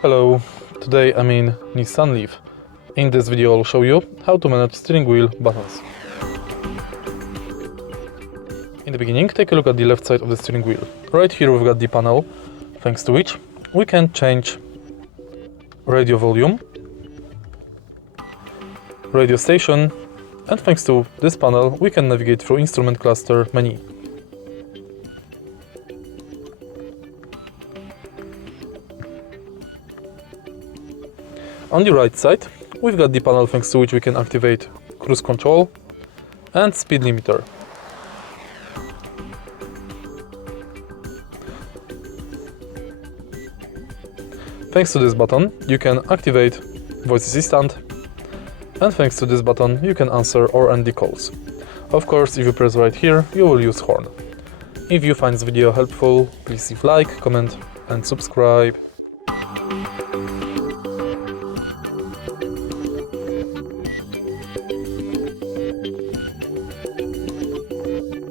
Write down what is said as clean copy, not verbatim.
Hello, today I'm in Nissan Leaf. In this video I'll show you how to manage steering wheel buttons. In the beginning, take a look at the left side of the steering wheel. Right here we've got the panel, thanks to which we can change radio volume, radio station, and thanks to this panel we can navigate through instrument cluster menu. On the right side, we've got the panel thanks to which we can activate cruise control and speed limiter. Thanks to this button, you can activate voice assistant, and thanks to this button, you can answer or end the calls. Of course, if you press right here, you will use horn. If you find this video helpful, please leave like, comment and subscribe.